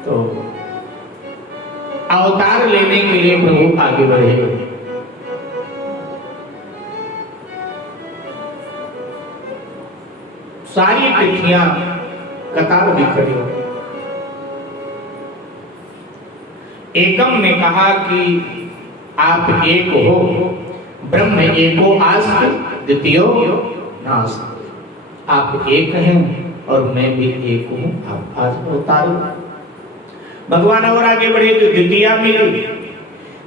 तो अवतार लेने के लिए प्रभु आगे बढ़े। सारी तिथियां कतार में खड़ी हो। एकम ने कहा कि आप एक हो, ब्रह्म एको आस्ति द्वितीयो नास्ति। आप एक हैं और मैं भी एक हूं। आप आज अवतार भगवान और आगे बढ़े तो द्वितीया मिली।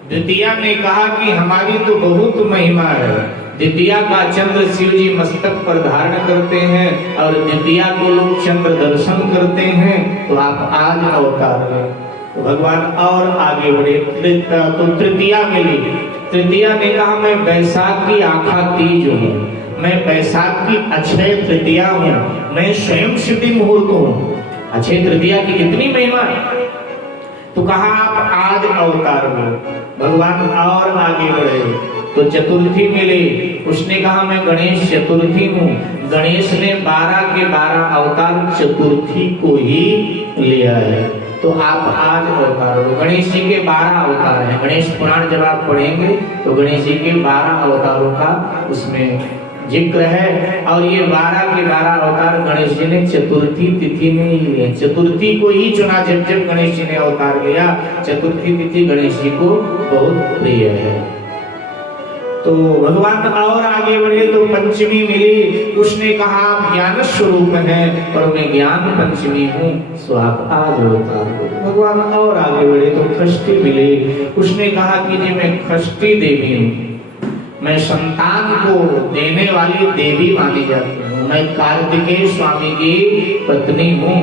द्वितीया ने कहा कि हमारी तो बहुत महिमा है। द्वितीया का चंद्र शिव जी मस्तक पर धारण करते हैं और द्वितीया को लोग चंद्र दर्शन करते हैं, तो आप आज अवतार हैं। तो भगवान और आगे बढ़े तो तृतीया मिली। तृतीया ने कहा मैं वैशाख की आखा तीज हूँ, मैं वैशाख की अक्षय तृतीया हूँ, मैं स्वयं सिद्धि मुहूर्त हूँ। अक्षय तृतीया की कितनी महिमा है। तो कहा आप आज अवतार हो। भगवान और आगे बढ़े तो चतुर्थी मिली। उसने कहा मैं गणेश चतुर्थी हूँ। गणेश ने 12 के 12 अवतार चतुर्थी को ही लिया है। तो आप आज अवतार हो। गणेश जी के 12 अवतार हैं। गणेश पुराण जब आप पढ़ेंगे तो गणेश जी के 12 अवतारों का उसमें जिक्र है। और ये 12 के 12 अवतार गणेश जी ने चतुर्थी तिथि में ही लिए। चतुर्थी को ही चुना जब जब गणेश जी ने अवतार लिया। चतुर्थी तिथि गणेश जी को बहुत प्रिय है। तो भगवान और आगे बढ़े तो पंचमी मिली। उसने कहा आप ज्ञान स्वरूप हैं और मैं ज्ञान पंचमी हूँ, सो आप आज अवतार हो। भगवान और आगे बढ़े तो षष्ठी मिली। उसने कहा कि जी मैं षष्ठी देवी हूँ, मैं संतान को देने वाली देवी मानी जाती हूँ, मैं कार्तिकेय स्वामी की पत्नी हूँ,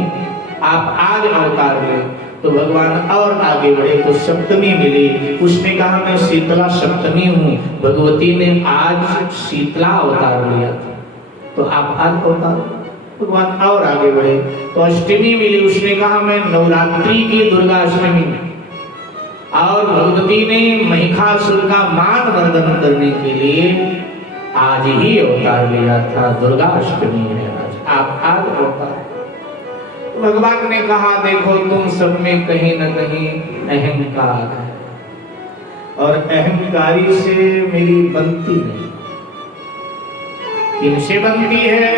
आप आज अवतार ले। तो भगवान और आगे बढ़े तो सप्तमी मिली। उसने कहा मैं शीतला सप्तमी हूँ, भगवती ने आज शीतला अवतार लिया था, तो आप आज अवतार। भगवान और आगे बढ़े तो अष्टमी मिली। उसने कहा मैं नवरात्रि की दुर्गा अष्टमी, और भगवती ने महिषासुर का मान वर्धन करने के लिए आज ही अवतार लिया था। दुर्गा अष्टमी है आज, आप आज अवतार। भगवान ने कहा देखो तुम सब में कहीं न कहीं अहंकार है और अहंकारी से मेरी बनती नहीं। किनसे बनती है?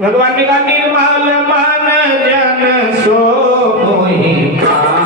भगवान ने कहा निर्मल मन जन सो मोहि मोहि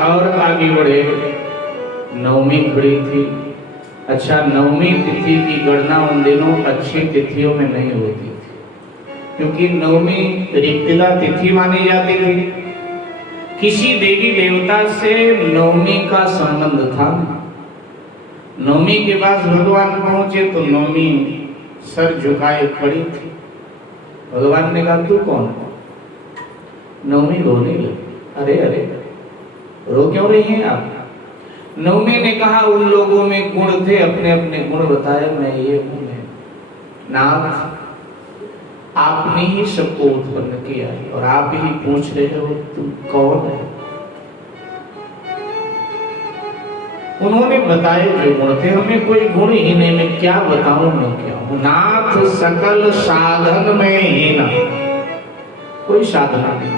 और आगे बढ़े। नवमी खड़ी थी। अच्छा, नवमी तिथि की गणना उन दिनों अच्छी तिथियों में नहीं होती थी, क्योंकि नवमी ऋक्तिका तिथि मानी जाती थी। किसी देवी देवता से नवमी का संबंध था। नवमी के पास भगवान पहुंचे तो नवमी सर झुकाए खड़ी थी। भगवान ने कहा, तू कौन? नवमी रोने लगी। अरे अरे, रो क्यों रही हैं आप? नवमी ने कहा, उन लोगों में गुण थे, अपने अपने गुण बताए, मैं ये हूं। नाथ, आपने ही सबको उत्पन्न किया है और आप ही पूछ रहे हो तुम कौन है? उन्होंने बताए जो गुण थे, हमें कोई गुण ही नहीं, मैं क्या बताऊं, मैं क्या हूं? नाथ सकल साधन में ही ना, कोई साधना नहीं।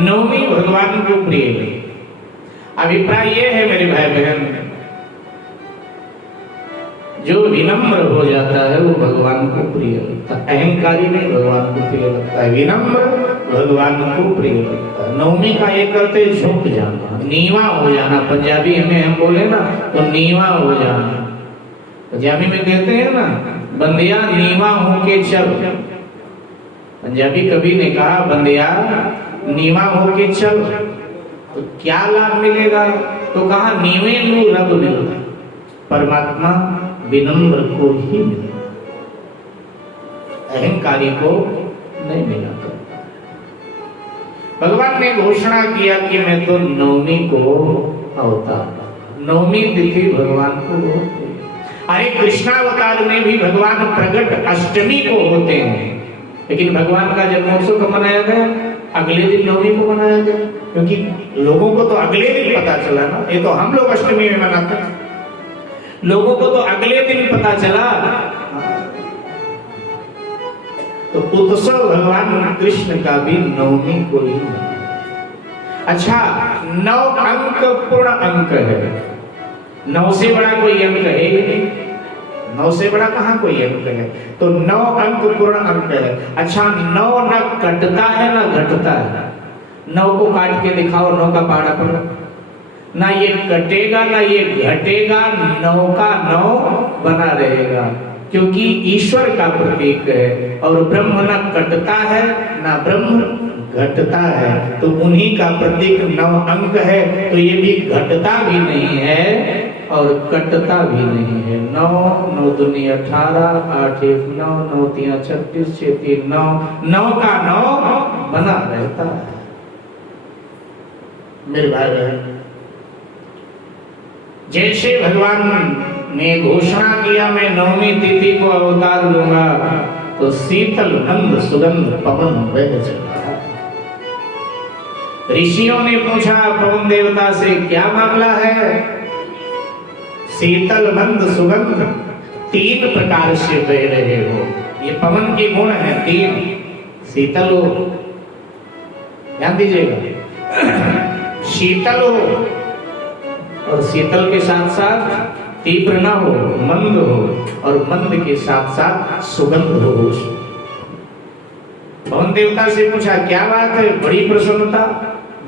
नवमी भगवान को प्रिय है। अभिप्राय यह है मेरे भाई बहन, जो विनम्र हो जाता है वो भगवान को प्रिय लगता है। अहंकारी नहीं भगवान को प्रिय लगता है, विनम्र भगवान को प्रिय लगता है। नवमी का एक करते झुक जाना, नीवा हो जाना। पंजाबी में हम बोले ना तो नीवा हो जाना। पंजाबी में कहते हैं ना, बंदिया नीवा होके चल। पंजाबी कवि ने कहा, बंदिया नीवा होके चल तो क्या लाभ मिलेगा? तो कहा, नीवे लू रब मिलता, परमात्मा विनम्र को ही मिला, अहंकारी को नहीं मिला। भगवान ने घोषणा किया कि मैं तो नवमी को अवतार, नवमी तिथि भगवान को होते। अरे कृष्णावतार में भी भगवान प्रकट अष्टमी को होते हैं, लेकिन भगवान का जन्मोत्सव कब मनाया गया? अगले दिन नवमी को मनाया गया, क्योंकि लोगों को तो अगले दिन पता चला ना। ये तो हम लोग अष्टमी में मनाते हैं, लोगों को तो अगले दिन पता चला। तो उत्सव भगवान कृष्ण का भी नवमी को ही। अच्छा, 9 अंक पूर्ण अंक है। 9 से बड़ा कोई अंक है ही नहीं। 9 से बड़ा कहाँ कोई अंक है? तो 9 अंक पूर्ण अंक है। अच्छा, 9 न कटता है न घटता है। 9 को काट के दिखाओ, 9 का पहाड़ा पड़ो, ना ये कटेगा ना ये घटेगा, 9 का 9 बना रहेगा, क्योंकि ईश्वर का प्रतीक है। और ब्रह्म न कटता है ना ब्रह्म घटता है, तो उन्हीं का प्रतीक 9 अंक है। तो ये भी घटता भी नहीं है और कटता भी नहीं है। 9 9 दूनी 18, 8 1 9, 9 3 36, 6 3 9, 9 का 9 बना रहता है। मेरे भाई बहन, जैसे भगवान ने घोषणा किया मैं नवमी तिथि को अवतार लूंगा, तो शीतल मंद सुगंध पवन बह चला। ऋषियों ने पूछा पवन देवता से, क्या मामला है? शीतल मंद सुगंध 3 प्रकार से बह रहे हो। ये पवन के गुण है 3। शीतल हो, ध्यान दीजिएगा, शीतल हो, और शीतल के साथ साथ तीव्र ना हो, मंद हो, और मंद के साथ साथ सुगंध हो। पवन देवता से पूछा, क्या बात है? बड़ी प्रसन्नता,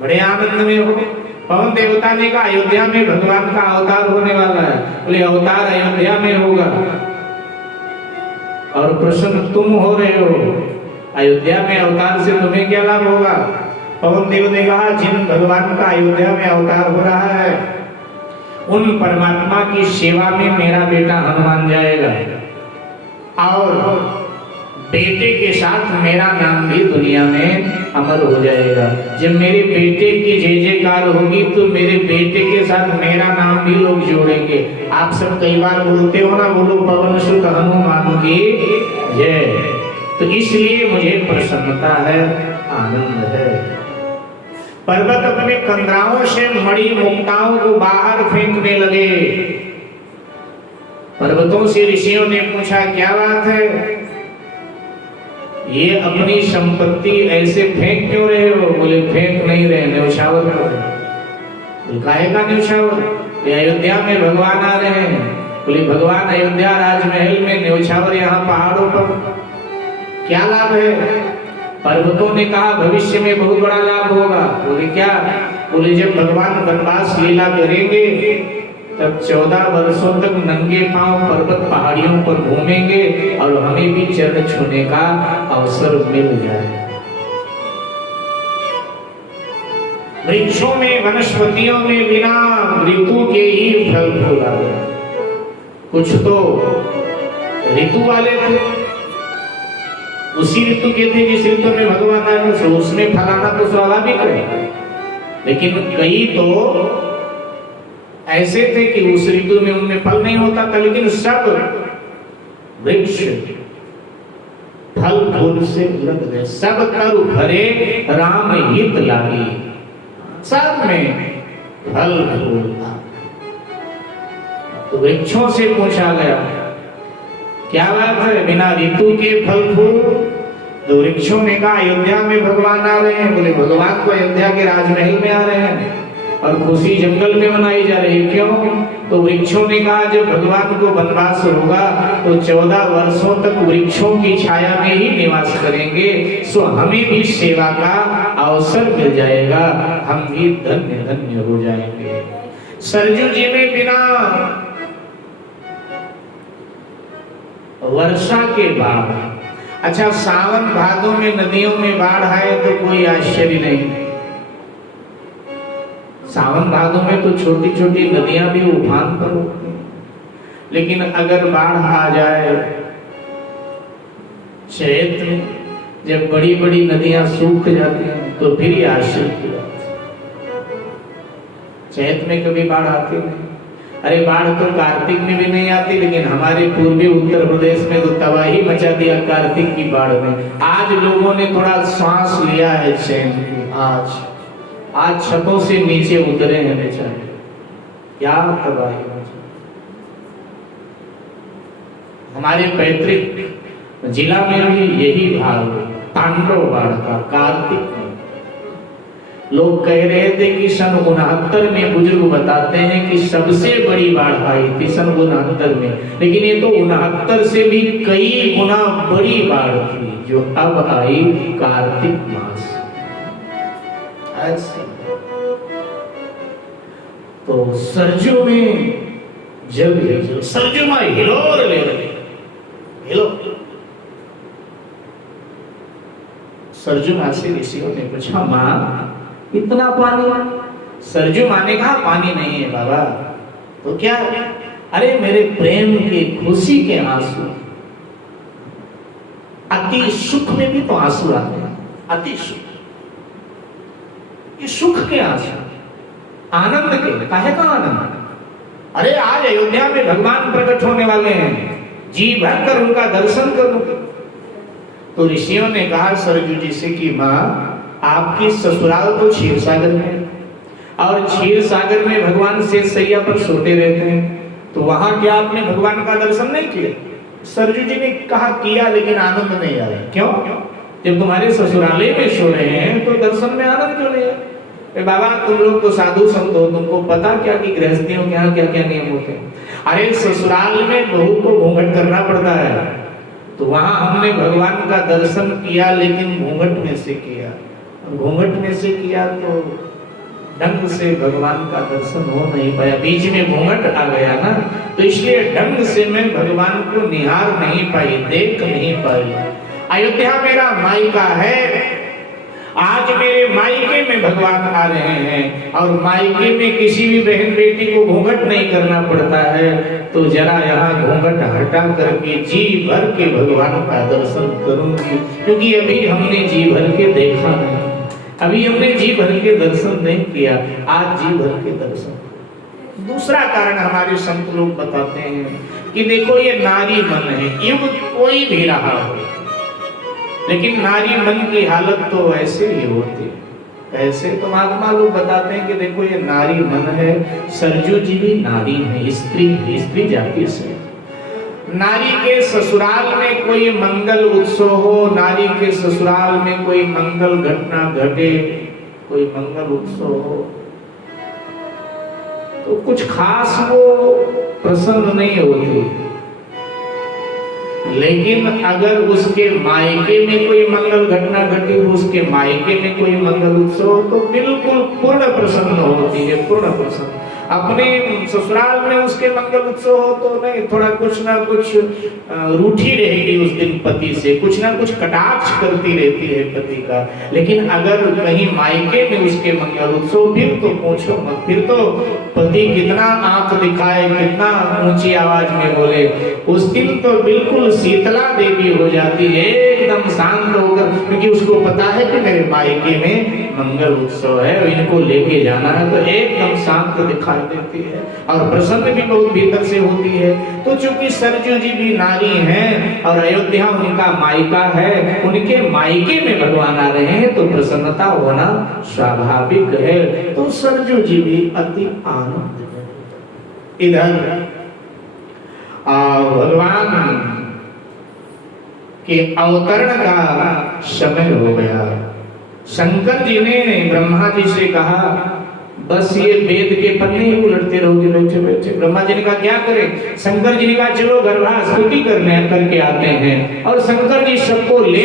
बड़े आनंद में हो। पवन देवता ने कहा, अयोध्या में भगवान का अवतार होने वाला है। बोले, अवतार अयोध्या में होगा और प्रसन्न तुम हो रहे हो, अयोध्या में अवतार से तुम्हें क्या लाभ होगा? पवन देव ने कहा, जिन भगवान का अयोध्या में अवतार हो रहा है, उन परमात्मा की सेवा में मेरा बेटा हनुमान जाएगा, और बेटे के साथ मेरा नाम भी दुनिया में अमर हो जाएगा। जब मेरे बेटे की जय जयकार होगी तो मेरे बेटे के साथ मेरा नाम भी लोग जोड़ेंगे। आप सब कई बार बोलते हो ना, बोलो पवन सुत हनुमान की जय। तो इसलिए मुझे प्रसन्नता है, आनंद है। पर्वत अपने कंदराओं से मणि मुक्ताओं को बाहर फेंकने लगे। पर्वतों से ऋषियों ने पूछा, क्या बात है? ये अपनी संपत्ति ऐसे फेंक क्यों रहे हो? बोले, फेंक नहीं रहे, न्यौछावर कर रहे। काहे का न्यौछावर? अयोध्या में भगवान आ रहे हैं। बोले, भगवान अयोध्या राजमहल में न्यौछावर यहाँ पहाड़ों पर क्या लाभ है? पर्वतों ने कहा भविष्य में बहुत बड़ा लाभ होगा। बोले क्या? बोले जब भगवान वनवास लीला करेंगे तब 14 वर्षों तक नंगे पांव पर्वत पहाड़ियों पर घूमेंगे और हमें भी चरण छूने का अवसर मिल जाएगा। वृक्षों में वनस्पतियों में बिना ऋतु के ही फल फूल आ गए। कुछ तो ऋतु वाले थे, उसी ऋतु के थे जिस ऋतु में भगवान आए, उसमें फल आना तो स्वाभाविक है। लेकिन कई तो ऐसे थे कि उस ऋतु में उनमें फल नहीं होता था, लेकिन सब वृक्ष फल फूल से लग गए। सब तरु भरे राम हित लागी, सब में फल फूल था। तो वृक्षों से पूछा गया क्या बात है, बिना ऋतु के फल फूल? तो वृक्षों ने कहा अयोध्या में भगवान आ रहे हैं। बोले भगवान को अयोध्या के राजमहल में आ रहे हैं और खुशी जंगल में मनाई जा रही है, क्यों? तो वृक्षों ने कहा जब भगवान को वनवास होगा तो 14 वर्षों तक वृक्षों की छाया में ही निवास करेंगे, सो हमें भी सेवा का अवसर मिल जाएगा, हम भी धन्य धन्य हो जाएंगे। सरजू जी में बिना वर्षा के बाद, अच्छा सावन भादों में नदियों में बाढ़ आए तो कोई आश्चर्य नहीं। सावन भादों में तो छोटी छोटी नदियां भी उफान पर होती हैं, लेकिन अगर बाढ़ आ जाए चैत में, जब बड़ी बड़ी नदियां सूख जाती हैं तो फिर आश्चर्य की बात। चैत में कभी बाढ़ आती नहीं। अरे बाढ़ तो कार्तिक में भी नहीं आती, लेकिन हमारे पूर्वी उत्तर प्रदेश में तो तबाही मचा दिया कार्तिक की बाढ़ में। आज लोगों ने थोड़ा सांस लिया है चैन की। आज छतों से नीचे उतरे हैं बेचारे, क्या तबाही मचा। हमारे पैतृक जिला में भी यही हाल तांडव बाढ़ का कार्तिक में। लोग कह रहे थे कि सन 69 में, बुजुर्ग बताते हैं कि सबसे बड़ी बाढ़ आई थी सन 69 में, लेकिन ये तो 69 से भी कई गुना बड़ी बाढ़ थी जो अब आई कार्तिक मास। तो सरजू में जल सरजू में हिलोर ले रहे, हिलो सरजू माँ से ऋषियों ने पूछा माँ इतना पानी? सरजू माँ ने कहा पानी नहीं है बाबा, तो क्या? अरे मेरे प्रेम के खुशी के आंसू। अति सुख में भी तो आंसू आते हैं, अति सुख, ये सुख के आंसू, आनंद के। काहे का आनंद? अरे आज अयोध्या में भगवान प्रकट होने वाले हैं, जी भर कर उनका दर्शन करूं। तो ऋषियों ने कहा सरजू जी से कि माँ आपकी ससुराल तो क्षीर सागर में, और क्षीर सागर में भगवान से सैया पर सोते रहते हैं, तो वहां क्या आपने भगवान का दर्शन नहीं किया? सरजू जी ने कहा किया, लेकिन आनंद नहीं आ रहा। क्यों? जब तुम्हारे ससुराले में सो रहे हैं तो दर्शन में आनंद क्यों नहीं है? बाबा तुम लोग तो साधु संत हो, तुमको पता क्या कि गृहस्थियों के यहाँ क्या क्या नियम होते हैं। अरे ससुराल में बहू को घूंघट करना पड़ता है, तो वहां हमने भगवान का दर्शन किया, लेकिन घूंघट में से किया। घूंघट में से किया तो ढंग से भगवान का दर्शन हो नहीं पाया, बीच में घूंघट आ गया ना, तो इसलिए ढंग से मैं भगवान को निहार नहीं पाई, देख नहीं पाई। अयोध्या मेरा मायका है, आज मेरे मायके में भगवान आ रहे हैं, और मायके में किसी भी बहन बेटी को घूंघट नहीं करना पड़ता है, तो जरा यहाँ घूंघट हटा करके जी भर के भगवान का दर्शन करूंगी, क्योंकि अभी हमने जी भर के देखा नहीं, अभी हमने जी भर के दर्शन नहीं किया, आज जी भर के दर्शन। दूसरा कारण हमारे संत लोग बताते हैं कि देखो ये नारी मन है, युग कोई भी रहा हो, लेकिन नारी मन की हालत तो ऐसे ही होती है। ऐसे तो महात्मा लोग बताते हैं कि देखो ये नारी मन है, सरजू जी भी नारी है, स्त्री जाति से। नारी के ससुराल में कोई मंगल उत्सव हो, नारी के ससुराल में कोई मंगल घटना घटे, कोई मंगल उत्सव हो, तो कुछ खास वो प्रसन्न नहीं होती। लेकिन अगर उसके मायके में कोई मंगल घटना घटी, उसके मायके में कोई मंगल उत्सव हो, तो बिल्कुल पूर्ण प्रसन्न होती है, पूर्ण प्रसन्न। अपने ससुराल में उसके मंगल उत्सव हो तो नहीं, थोड़ा कुछ ना कुछ रूठी रहेगी उस दिन पति से, कुछ ना कुछ कटाक्ष करती रहती है पति का। लेकिन अगर कहीं मायके में उसके मंगल उत्सव, फिर तो पूछो मत, फिर तो पति कितना आंख दिखाए, कितना ऊंची आवाज में बोले, उस दिन तो बिल्कुल शीतला देवी हो जाती है, एकदम शांत होकर, क्योंकि उसको पता है कि मेरे मायके में मंगल उत्सव है, इनको लेके जाना है, तो एकदम शांत दिखाई देती है और प्रसन्न भी बहुत भीतर से होती है। तो चूंकि सरजू जी भी नारी हैं और अयोध्या उनका मायका है, उनके मायके में भगवान आ रहे हैं, तो प्रसन्नता होना स्वाभाविक है। तो सरजू जी भी अति आनंद में। इधर भगवान के अवतरण का समय हो गया। शंकर जी ने ब्रह्मा जी से कहा, बस ये वेद के पन्ने ही उलटते रहोगे बैठे बैठे। ब्रह्मा जी ने कहा क्या करें? शंकर जी ने कहा चलो गर्भास्तुति करके आते हैं। और शंकर जी सबको ले